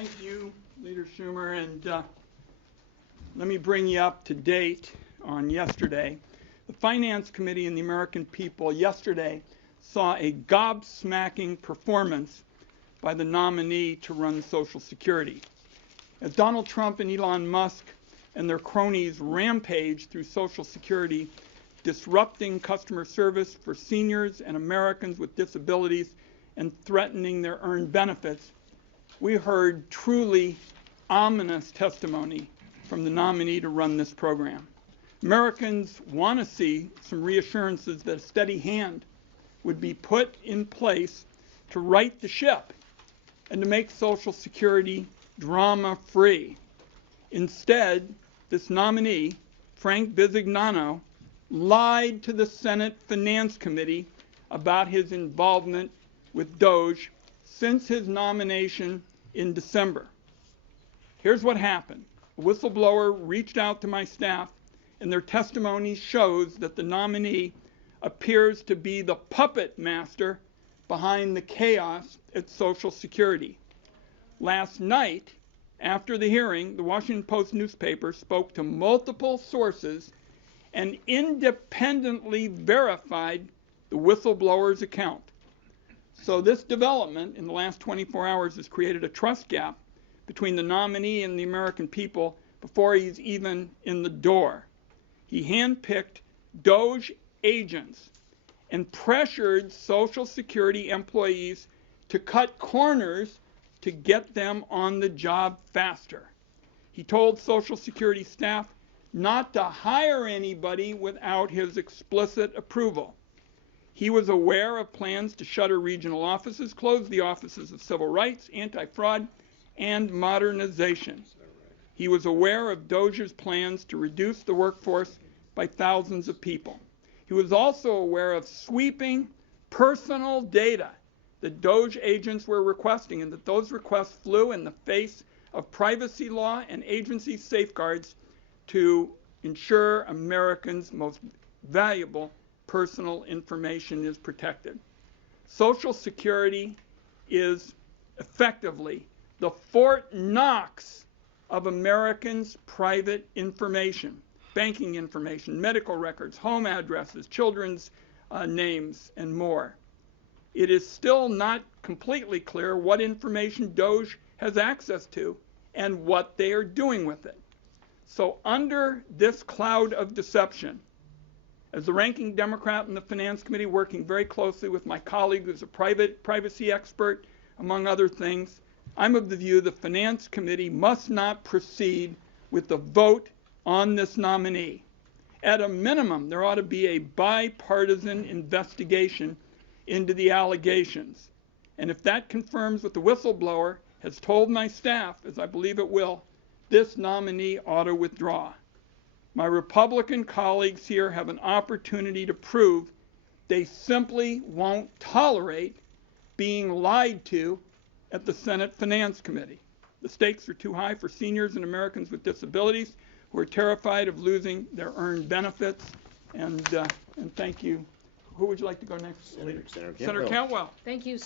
Thank you, Leader Schumer, and let me bring you up to date on yesterday. The Finance Committee and the American people yesterday saw a gobsmacking performance by the nominee to run Social Security. As Donald Trump and Elon Musk and their cronies rampage through Social Security, disrupting customer service for seniors and Americans with disabilities and threatening their earned benefits, we heard truly ominous testimony from the nominee to run this program. Americans want to see some reassurances that a steady hand would be put in place to right the ship and to make Social Security drama-free. Instead, this nominee, Frank Bisignano, lied to the Senate Finance Committee about his involvement with Doge since his nomination in December. Here's what happened. A whistleblower reached out to my staff, and their testimony shows that the nominee appears to be the puppet master behind the chaos at Social Security. Last night, after the hearing, the Washington Post newspaper spoke to multiple sources and independently verified the whistleblower's account. So this development in the last 24 hours has created a trust gap between the nominee and the American people before he's even in the door. He handpicked Doge agents and pressured Social Security employees to cut corners to get them on the job faster. He told Social Security staff not to hire anybody without his explicit approval. He was aware of plans to shutter regional offices, close the offices of civil rights, anti-fraud, and modernization. He was aware of Doge's plans to reduce the workforce by thousands of people. He was also aware of sweeping personal data that Doge agents were requesting, and that those requests flew in the face of privacy law and agency safeguards to ensure Americans' most valuable personal information is protected. Social Security is effectively the Fort Knox of Americans' private information, banking information, medical records, home addresses, children's names, and more. It is still not completely clear what information Doge has access to and what they are doing with it. So under this cloud of deception, as the ranking Democrat in the Finance Committee, working very closely with my colleague who's a privacy expert, among other things, I'm of the view the Finance Committee must not proceed with the vote on this nominee. At a minimum, there ought to be a bipartisan investigation into the allegations. And if that confirms what the whistleblower has told my staff, as I believe it will, this nominee ought to withdraw. My Republican colleagues here have an opportunity to prove they simply won't tolerate being lied to at the Senate Finance Committee. The stakes are too high for seniors and Americans with disabilities who are terrified of losing their earned benefits. And thank you. Who would you like to go next? Senator Cantwell. Senator Cantwell. Thank you.